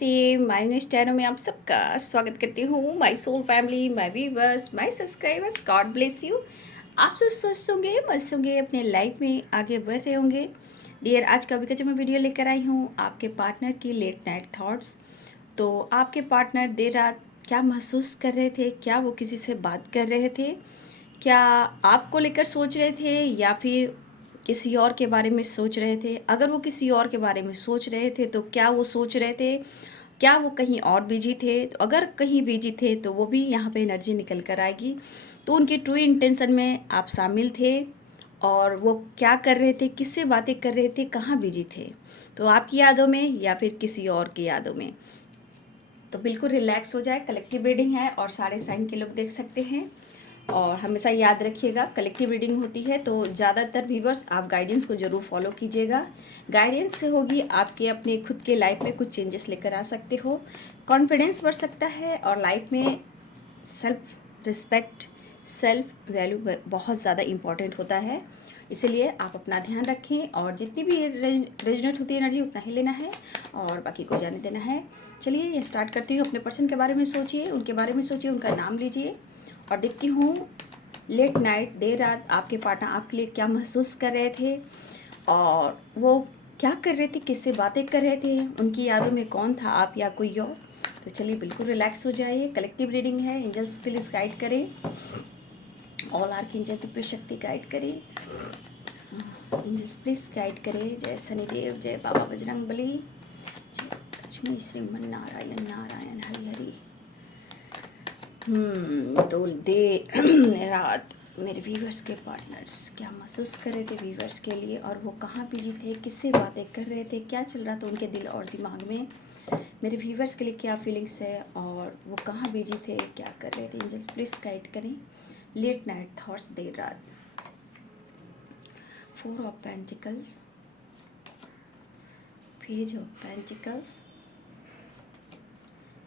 नमस्ते, my next channel में आप सबका स्वागत करती हूँ। My soul family, my viewers, my subscribers, God bless you. आप सब स्वस्थ होंगे, मस्त होंगे, अपने लाइफ में आगे बढ़ रहे होंगे। डियर, आज का अभी जो मैं वीडियो लेकर आई हूँ आपके पार्टनर की लेट नाइट थॉट्स। तो आपके पार्टनर देर रात क्या महसूस कर रहे थे? क्या वो किसी से बात कर रहे थे? क्या आपको लेकर सोच रहे थे या फिर किसी और के बारे में सोच रहे थे? अगर वो किसी और के बारे में सोच रहे थे तो क्या वो सोच रहे थे? क्या वो कहीं और बिजी थे? तो अगर कहीं बिजी थे तो वो भी यहाँ पे एनर्जी निकल कर आएगी। तो उनकी ट्रू इंटेंशन में आप शामिल थे और वो क्या कर रहे थे, किससे बातें कर रहे थे, कहाँ बिजी थे? तो आपकी यादों में या फिर किसी और की यादों में? तो बिल्कुल रिलैक्स हो जाए। कलेक्टिव रीडिंग है और सारे साइन के लोग देख सकते हैं। और हमेशा याद रखिएगा, कलेक्टिव रीडिंग होती है तो ज़्यादातर व्यूवर्स आप गाइडेंस को ज़रूर फॉलो कीजिएगा। गाइडेंस से होगी आपके अपने खुद के लाइफ में कुछ चेंजेस लेकर आ सकते हो, कॉन्फिडेंस बढ़ सकता है और लाइफ में सेल्फ रिस्पेक्ट, सेल्फ वैल्यू बहुत ज़्यादा इम्पॉर्टेंट होता है। इसलिए आप अपना ध्यान रखें और जितनी भी रेजोनेट होती है एनर्जी उतना ही लेना है और बाकी को जाने देना है। चलिए ये स्टार्ट करती हूँ। अपने पर्सन के बारे में सोचिए, उनके बारे में सोचिए, उनका नाम लीजिए और देखती हूँ लेट नाइट, देर रात आपके पार्टनर आपके लिए क्या महसूस कर रहे थे और वो क्या कर रहे थे, किससे बातें कर रहे थे, उनकी यादों में कौन था, आप या कोई और। तो चलिए बिल्कुल रिलैक्स हो जाइए। कलेक्टिव रीडिंग है, एंजल्स प्लीज गाइड करें, ऑल आर्कएंजल दिव्य शक्ति गाइड करें, एंजल्स प्लीज गाइड करें। जय शनिदेव, जय बाबा बजरंगबली, जय लक्ष्मी श्रीमन नारायण नारायण हरि हरि। तो रात मेरे व्यूवर्स के पार्टनर्स क्या महसूस कर रहे थे व्यूवर्स के लिए, और वो कहाँ बिजी थे, किससे बातें कर रहे थे, क्या चल रहा था उनके दिल और दिमाग में, मेरे व्यूवर्स के लिए क्या फीलिंग्स है और वो कहाँ बिजी थे, क्या कर रहे थे। एंजल्स प्लीज गाइड करें। लेट नाइट थॉट्स, देर रात। 4 of pentacles, page of pentacles,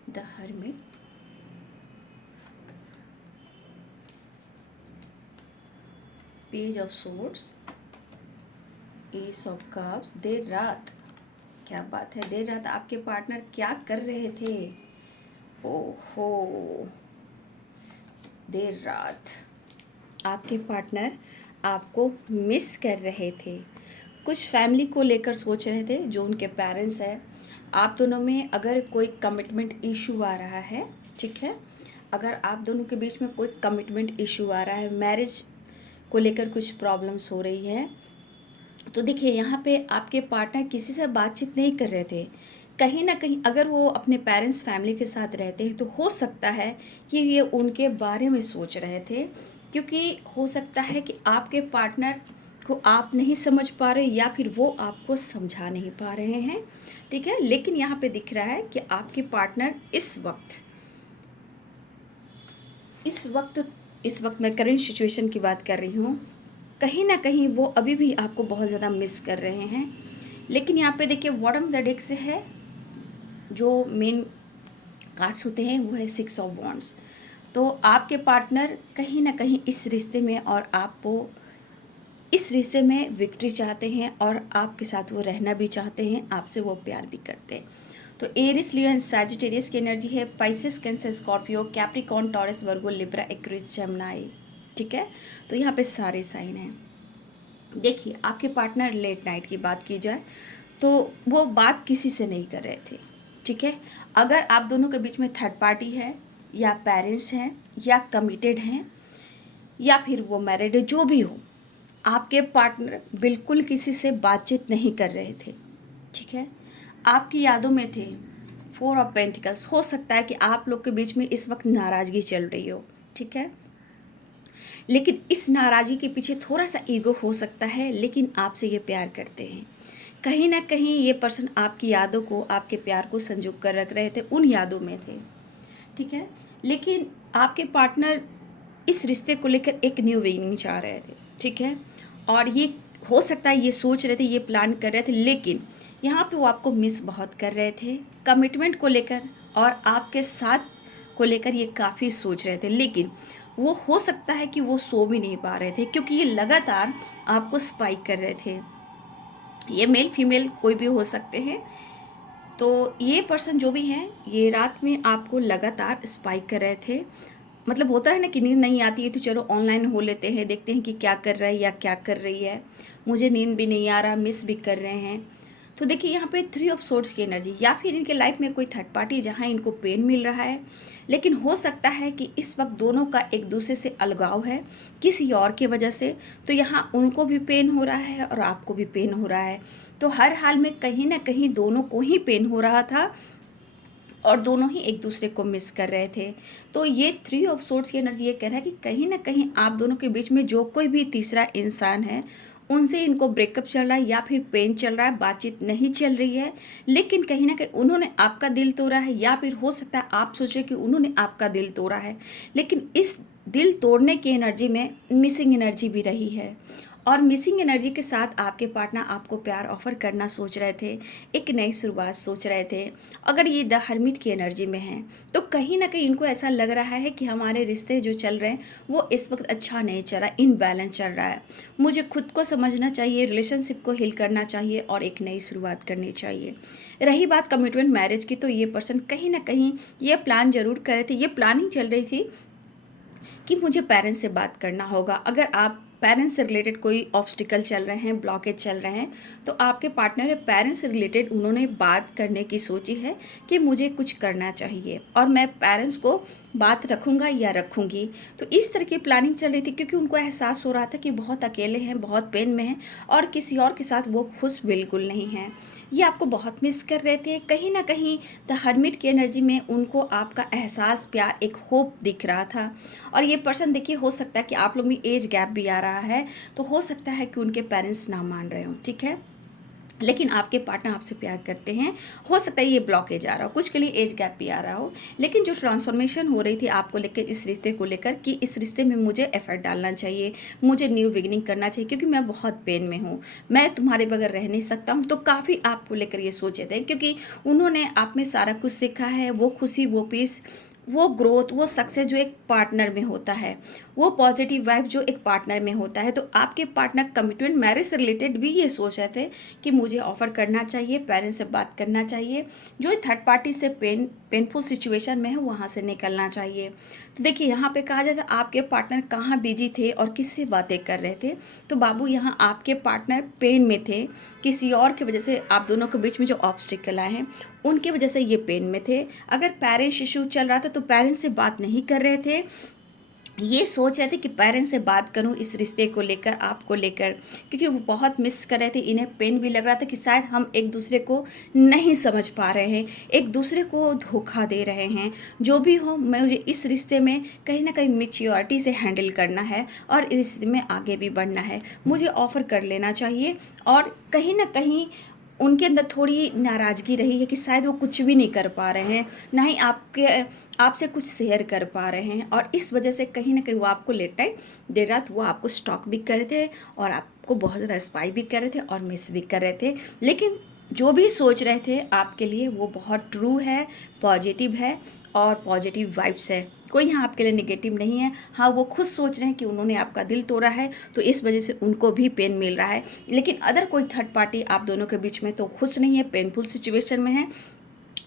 the hermit, page of swords, ace of cups. देर रात, क्या बात है, देर रात आपके पार्टनर क्या कर रहे थे? ओहो, देर रात आपके पार्टनर आपको मिस कर रहे थे, कुछ फैमिली को लेकर सोच रहे थे, जो उनके पेरेंट्स हैं। आप दोनों में अगर कोई कमिटमेंट इशू आ रहा है, ठीक है, अगर आप दोनों के बीच में कोई कमिटमेंट इशू आ रहा है, मैरिज को लेकर कुछ प्रॉब्लम्स हो रही है, तो देखिए यहाँ पे आपके पार्टनर किसी से बातचीत नहीं कर रहे थे। कहीं ना कहीं अगर वो अपने पेरेंट्स फैमिली के साथ रहते हैं तो हो सकता है कि ये उनके बारे में सोच रहे थे, क्योंकि हो सकता है कि आपके पार्टनर को आप नहीं समझ पा रहे या फिर वो आपको समझा नहीं पा रहे हैं, ठीक है। लेकिन यहाँ पे दिख रहा है कि आपके पार्टनर इस वक्त मैं करंट सिचुएशन की बात कर रही हूँ, कहीं ना कहीं वो अभी भी आपको बहुत ज़्यादा मिस कर रहे हैं। लेकिन यहाँ पे देखिए बॉटम द डेक से है, जो मेन कार्ड्स होते हैं वो है 6 ऑफ वॉन्ड्स। तो आपके पार्टनर कहीं ना कहीं इस रिश्ते में और आपको इस रिश्ते में विक्ट्री चाहते हैं और आपके साथ वो रहना भी चाहते हैं, आपसे वो प्यार भी करते हैं। तो एरिस, लियो एंड सैजिटेरियस की एनर्जी है, Pisces, Cancer, Scorpio, Capricorn, Taurus, Virgo, Libra, Aquarius, Gemini, ठीक है। तो यहाँ पे सारे साइन हैं। देखिए आपके पार्टनर लेट नाइट की बात की जाए तो वो बात किसी से नहीं कर रहे थे, ठीक है। अगर आप दोनों के बीच में थर्ड पार्टी है या पेरेंट्स हैं या कमिटेड हैं या फिर वो मैरिड है, जो भी हो, आपके पार्टनर बिल्कुल किसी से बातचीत नहीं कर रहे थे, ठीक है। आपकी यादों में थे। 4 ऑफ पेंटिकल्स, हो सकता है कि आप लोग के बीच में इस वक्त नाराज़गी चल रही हो, ठीक है। लेकिन इस नाराज़गी के पीछे थोड़ा सा ईगो हो सकता है, लेकिन आपसे ये प्यार करते हैं। कहीं ना कहीं ये पर्सन आपकी यादों को, आपके प्यार को संजो कर रख रहे थे, उन यादों में थे, ठीक है। लेकिन आपके पार्टनर इस रिश्ते को लेकर एक न्यू बिगिनिंग चाह रहे थे, ठीक है। और ये हो सकता है ये सोच रहे थे, ये प्लान कर रहे थे, लेकिन यहाँ पे वो आपको मिस बहुत कर रहे थे कमिटमेंट को लेकर और आपके साथ को लेकर ये काफ़ी सोच रहे थे। लेकिन वो हो सकता है कि वो सो भी नहीं पा रहे थे, क्योंकि ये लगातार आपको स्पाइक कर रहे थे। ये मेल फीमेल कोई भी हो सकते हैं। तो ये पर्सन जो भी हैं, ये रात में आपको लगातार स्पाइक कर रहे थे। मतलब होता है ना कि नींद नहीं आती है तो चलो ऑनलाइन हो लेते हैं, देखते हैं कि क्या कर रहा है या क्या कर रही है, मुझे नींद भी नहीं आ रहा, मिस भी कर रहे हैं। तो देखिए यहाँ पे थ्री ऑफ सोर्ड्स की एनर्जी, या फिर इनके लाइफ में कोई थर्ड पार्टी जहाँ इनको पेन मिल रहा है। लेकिन हो सकता है कि इस वक्त दोनों का एक दूसरे से अलगाव है किसी और की वजह से। तो यहाँ उनको भी पेन हो रहा है और आपको भी पेन हो रहा है। तो हर हाल में कहीं ना कहीं दोनों को ही पेन हो रहा था और दोनों ही एक दूसरे को मिस कर रहे थे। तो ये थ्री ऑफ सोर्ड्स की एनर्जी ये कह रहा है कि कहीं ना कहीं आप दोनों के बीच में जो कोई भी तीसरा इंसान है, उनसे इनको ब्रेकअप चल रहा है या फिर पेन चल रहा है, बातचीत नहीं चल रही है। लेकिन कहीं ना कहीं उन्होंने आपका दिल तोड़ा है, या फिर हो सकता है आप सोच रहे कि उन्होंने आपका दिल तोड़ा है। लेकिन इस दिल तोड़ने की एनर्जी में मिसिंग एनर्जी भी रही है। और मिसिंग एनर्जी के साथ आपके पार्टनर आपको प्यार ऑफर करना सोच रहे थे, एक नई शुरुआत सोच रहे थे। अगर ये द हर्मिट की एनर्जी में है तो कहीं ना कहीं इनको ऐसा लग रहा है कि हमारे रिश्ते जो चल रहे हैं वो इस वक्त अच्छा नहीं चल रहा, इनबैलेंस चल रहा है। मुझे खुद को समझना चाहिए, रिलेशनशिप को हील करना चाहिए और एक नई शुरुआत करनी चाहिए। रही बात कमिटमेंट मैरिज की, तो ये पर्सन कहीं ना कहीं ये प्लान जरूर कर रहे थे, ये प्लानिंग चल रही थी कि मुझे पेरेंट्स से बात करना होगा। अगर आप पेरेंट्स से रिलेटेड कोई ऑब्स्टिकल चल रहे हैं, ब्लॉकेज चल रहे हैं, तो आपके पार्टनर ने पेरेंट्स से रिलेटेड उन्होंने बात करने की सोची है कि मुझे कुछ करना चाहिए और मैं पेरेंट्स को बात रखूंगा या रखूंगी। तो इस तरह की प्लानिंग चल रही थी क्योंकि उनको एहसास हो रहा था कि बहुत अकेले हैं, बहुत पेन में हैं और किसी और के साथ वो खुश बिल्कुल नहीं हैं। ये आपको बहुत मिस कर रहे थे। कहीं ना कहीं द हर्मिट की एनर्जी में उनको आपका एहसास, प्यार, एक होप दिख रहा था। और ये पर्सन देखिए, हो सकता है कि आप लोग में एज गैप भी आ रहा है, तो हो सकता है कि उनके पेरेंट्स ना मान रहे हो, ठीक है, लेकिन आपके पार्टनर आपसे प्यार करते हैं। हो सकता है ये ब्लॉकेज आ रहा हो, कुछ के लिए एज गैप भी आ रहा हो, लेकिन जो ट्रांसफॉर्मेशन हो रही थी आपको लेकर, इस रिश्ते को लेकर कि इस रिश्ते में मुझे एफर्ट डालना चाहिए, मुझे न्यू बिगिनिंग करना चाहिए क्योंकि मैं बहुत पेन में हूँ, मैं तुम्हारे बगैर रह नहीं सकता हूँ। तो काफ़ी आपको लेकर ये सोचे थे क्योंकि उन्होंने आप में सारा कुछ देखा है, वो खुशी, वो पीस, वो ग्रोथ, वो सक्सेस जो एक पार्टनर में होता है, वो पॉजिटिव वाइब जो एक पार्टनर में होता है। तो आपके पार्टनर कमिटमेंट मैरिज से रिलेटेड भी ये सोच रहे थे कि मुझे ऑफर करना चाहिए, पेरेंट्स से बात करना चाहिए, जो थर्ड पार्टी से पेनफुल सिचुएशन में है वहाँ से निकलना चाहिए। तो देखिए यहाँ पे कहा जाता है आपके पार्टनर कहाँ बिजी थे और किससे बातें कर रहे थे। तो बाबू यहाँ आपके पार्टनर पेन में थे, किसी और की वजह से आप दोनों के बीच में जो ऑब्स्टिकल आए हैं उनकी वजह से ये पेन में थे। अगर पेरेंट्स इशू चल रहा था तो पेरेंट्स से बात नहीं कर रहे थे, ये सोच रहे थे कि पेरेंट्स से बात करूं इस रिश्ते को लेकर, आपको लेकर, क्योंकि वो बहुत मिस कर रहे थे। इन्हें पेन भी लग रहा था कि शायद हम एक दूसरे को नहीं समझ पा रहे हैं, एक दूसरे को धोखा दे रहे हैं। जो भी हो, मुझे इस रिश्ते में कहीं ना कहीं मेच्योरिटी से हैंडल करना है और इस रिश्ते में आगे भी बढ़ना है, मुझे ऑफ़र कर लेना चाहिए। और कहीं ना कहीं उनके अंदर थोड़ी नाराज़गी रही है कि शायद वो कुछ भी नहीं कर पा रहे हैं, ना ही आपसे कुछ शेयर कर पा रहे हैं, और इस वजह से कहीं ना कहीं वो आपको लेट टाइम देर रात वो आपको स्टॉक भी कर रहे थे और आपको बहुत ज़्यादा स्पाई भी कर रहे थे और मिस भी कर रहे थे। लेकिन जो भी सोच रहे थे आपके लिए वो बहुत ट्रू है, पॉजिटिव है और पॉजिटिव वाइब्स है। कोई यहाँ आपके लिए नेगेटिव नहीं है। हाँ, वो खुद सोच रहे हैं कि उन्होंने आपका दिल तोड़ा है तो इस वजह से उनको भी पेन मिल रहा है। लेकिन अदर कोई थर्ड पार्टी आप दोनों के बीच में तो खुश नहीं है, पेनफुल सिचुएशन में है।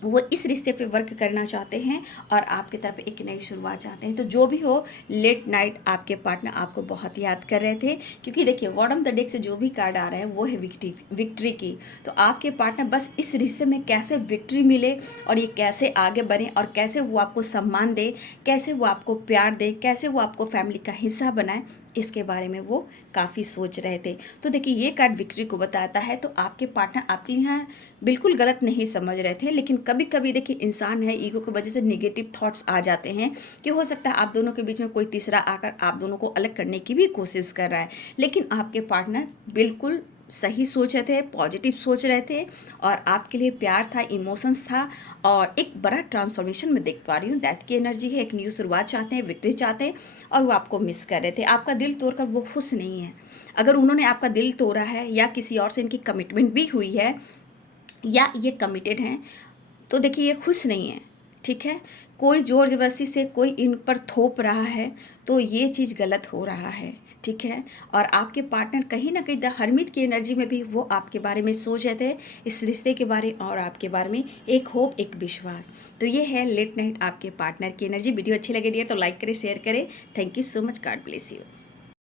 वो इस रिश्ते पे वर्क करना चाहते हैं और आपकी तरफ एक नई शुरुआत चाहते हैं। तो जो भी हो, लेट नाइट आपके पार्टनर आपको बहुत याद कर रहे थे क्योंकि देखिए बॉटम द डेक से जो भी कार्ड आ रहे हैं वो है विक्ट्री की। तो आपके पार्टनर बस इस रिश्ते में कैसे विक्ट्री मिले और ये कैसे आगे बढ़े और कैसे वो आपको सम्मान दे, कैसे वो आपको प्यार दे, कैसे वो आपको फैमिली का हिस्सा बनाए, इसके बारे में वो काफ़ी सोच रहे थे। तो देखिए ये कार्ड विक्ट्री को बताता है। तो आपके पार्टनर आपके यहाँ बिल्कुल गलत नहीं समझ रहे थे, लेकिन कभी कभी देखिए इंसान है, ईगो की वजह से नेगेटिव थॉट्स आ जाते हैं कि हो सकता है आप दोनों के बीच में कोई तीसरा आकर आप दोनों को अलग करने की भी कोशिश कर रहा है। लेकिन आपके पार्टनर बिल्कुल सही सोच रहे थे, पॉजिटिव सोच रहे थे और आपके लिए प्यार था, इमोशंस था और एक बड़ा ट्रांसफॉर्मेशन में देख पा रही हूँ। दैट की एनर्जी है, एक न्यू शुरुआत चाहते हैं, विक्ट्री चाहते हैं और वो आपको मिस कर रहे थे। आपका दिल तोड़कर वो खुश नहीं है। अगर उन्होंने आपका दिल तोड़ा है या किसी और से इनकी कमिटमेंट भी हुई है या ये कमिटेड हैं, तो देखिए ये खुश नहीं है, ठीक है। कोई जोर जबरदस्ती से कोई इन पर थोप रहा है तो ये चीज़ गलत हो रहा है। ठीक है। और आपके पार्टनर कहीं ना कहीं द हर्मिट की एनर्जी में भी वो आपके बारे में सोच रहे थे, इस रिश्ते के बारे और आपके बारे में एक होप, एक विश्वास। तो ये है लेट नाइट आपके पार्टनर की एनर्जी। वीडियो अच्छी लगे डियर तो लाइक करें, शेयर करें। Thank you so much, God bless you.